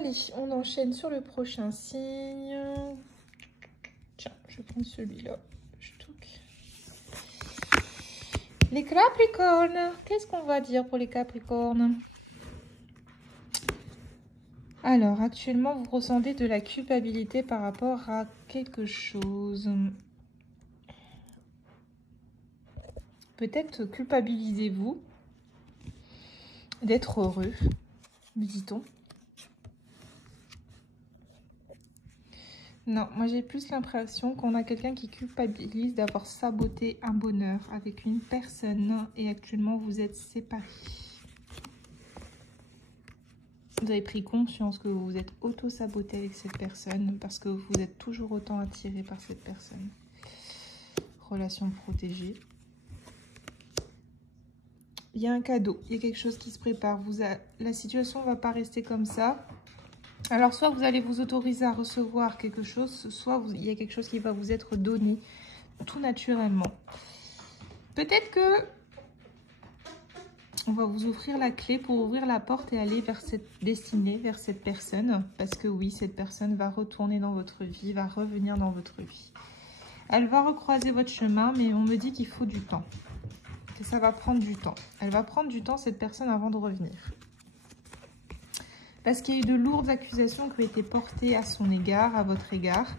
Allez, on enchaîne sur le prochain signe. Tiens, je vais prendre celui-là. Les Capricornes. Qu'est-ce qu'on va dire pour les Capricornes? Alors, actuellement, vous ressentez de la culpabilité par rapport à quelque chose. Peut-être culpabilisez-vous d'être heureux, me dit-on. Non, moi j'ai plus l'impression qu'on a quelqu'un qui culpabilise d'avoir saboté un bonheur avec une personne et actuellement vous êtes séparés. Vous avez pris conscience que vous vous êtes auto-saboté avec cette personne parce que vous êtes toujours autant attiré par cette personne. Relation protégée. Il y a un cadeau, il y a quelque chose qui se prépare. La situation ne va pas rester comme ça. Alors, soit vous allez vous autoriser à recevoir quelque chose, soit il y a quelque chose qui va vous être donné tout naturellement. Peut-être que on va vous offrir la clé pour ouvrir la porte et aller vers cette destinée, vers cette personne. Parce que oui, cette personne va retourner dans votre vie, va revenir dans votre vie. Elle va recroiser votre chemin, mais on me dit qu'il faut du temps. Que ça va prendre du temps. Elle va prendre du temps, cette personne, avant de revenir. Parce qu'il y a eu de lourdes accusations qui ont été portées à son égard, à votre égard.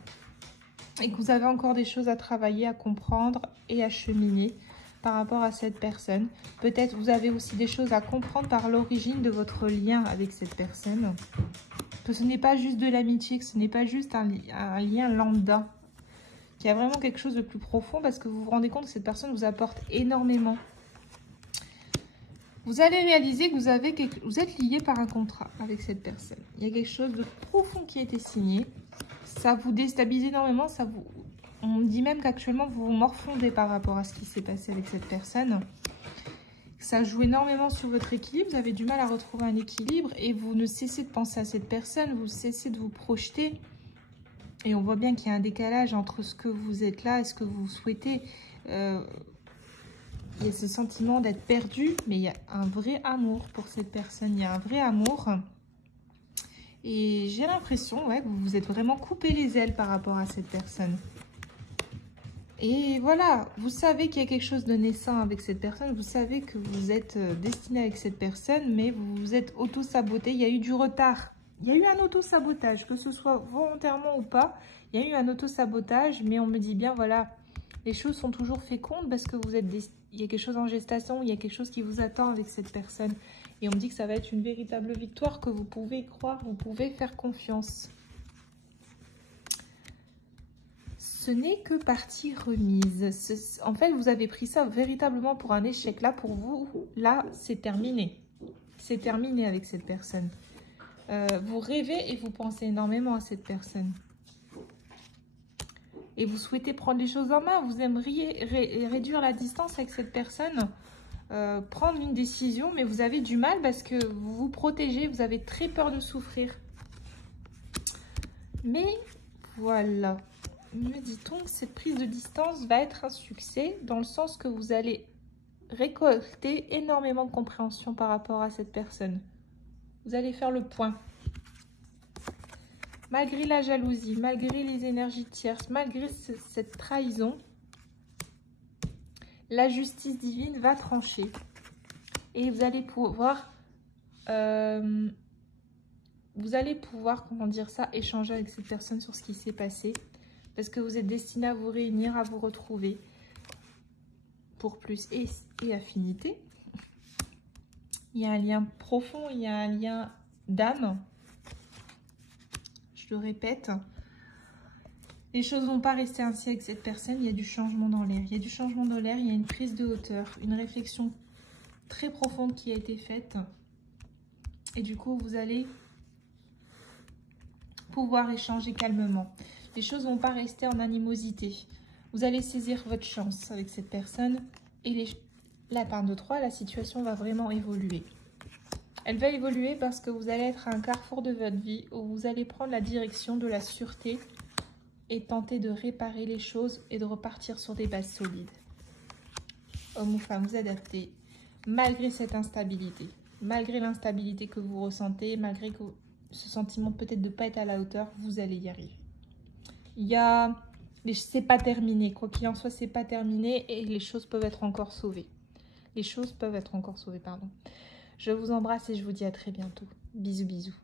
Et que vous avez encore des choses à travailler, à comprendre et à cheminer par rapport à cette personne. Peut-être vous avez aussi des choses à comprendre par l'origine de votre lien avec cette personne. Que ce n'est pas juste de l'amitié, que ce n'est pas juste un lien lambda. Qu'il y a vraiment quelque chose de plus profond parce que vous vous rendez compte que cette personne vous apporte énormément. Vous allez réaliser que vous êtes lié par un contrat avec cette personne. Il y a quelque chose de profond qui a été signé. Ça vous déstabilise énormément. On dit même qu'actuellement, vous vous morfondez par rapport à ce qui s'est passé avec cette personne. Ça joue énormément sur votre équilibre. Vous avez du mal à retrouver un équilibre et vous ne cessez de penser à cette personne. Vous cessez de vous projeter. Et on voit bien qu'il y a un décalage entre ce que vous êtes là et ce que vous souhaitez. Il y a ce sentiment d'être perdu, mais il y a un vrai amour pour cette personne. Il y a un vrai amour. Et j'ai l'impression que vous vous êtes vraiment coupé les ailes par rapport à cette personne. Et voilà, vous savez qu'il y a quelque chose de naissant avec cette personne. Vous savez que vous êtes destiné avec cette personne, mais vous vous êtes auto-saboté. Il y a eu du retard. Il y a eu un auto-sabotage, que ce soit volontairement ou pas. Il y a eu un auto-sabotage, mais on me dit bien, voilà, les choses sont toujours fécondes parce que vous êtes il y a quelque chose en gestation, il y a quelque chose qui vous attend avec cette personne. Et on me dit que ça va être une véritable victoire, que vous pouvez croire, vous pouvez faire confiance. Ce n'est que partie remise. En fait, vous avez pris ça véritablement pour un échec. Là, pour vous, là, c'est terminé. C'est terminé avec cette personne. Vous rêvez et vous pensez énormément à cette personne. Et vous souhaitez prendre les choses en main, vous aimeriez réduire la distance avec cette personne, prendre une décision, mais vous avez du mal parce que vous vous protégez, vous avez très peur de souffrir. Mais voilà, me dit-on que cette prise de distance va être un succès dans le sens que vous allez récolter énormément de compréhension par rapport à cette personne. Vous allez faire le point. Malgré la jalousie, malgré les énergies tierces, malgré cette trahison, la justice divine va trancher. Et vous allez pouvoir, comment dire ça, échanger avec cette personne sur ce qui s'est passé. Parce que vous êtes destiné à vous réunir, à vous retrouver pour plus et affinité. Il y a un lien profond, il y a un lien d'âme. Je le répète, les choses ne vont pas rester ainsi avec cette personne. Il y a du changement dans l'air. Il y a du changement dans l'air, il y a une prise de hauteur, une réflexion très profonde qui a été faite. Et du coup, vous allez pouvoir échanger calmement. Les choses ne vont pas rester en animosité. Vous allez saisir votre chance avec cette personne. Et la part de 3, la situation va vraiment évoluer. Elle va évoluer parce que vous allez être à un carrefour de votre vie où vous allez prendre la direction de la sûreté et tenter de réparer les choses et de repartir sur des bases solides. Homme ou femme, vous adaptez malgré cette instabilité, malgré l'instabilité que vous ressentez, malgré que ce sentiment peut-être de ne pas être à la hauteur, vous allez y arriver. Mais c'est pas terminé. Quoi qu'il en soit, c'est pas terminé et les choses peuvent être encore sauvées. Les choses peuvent être encore sauvées, pardon. Je vous embrasse et je vous dis à très bientôt. Bisous, bisous.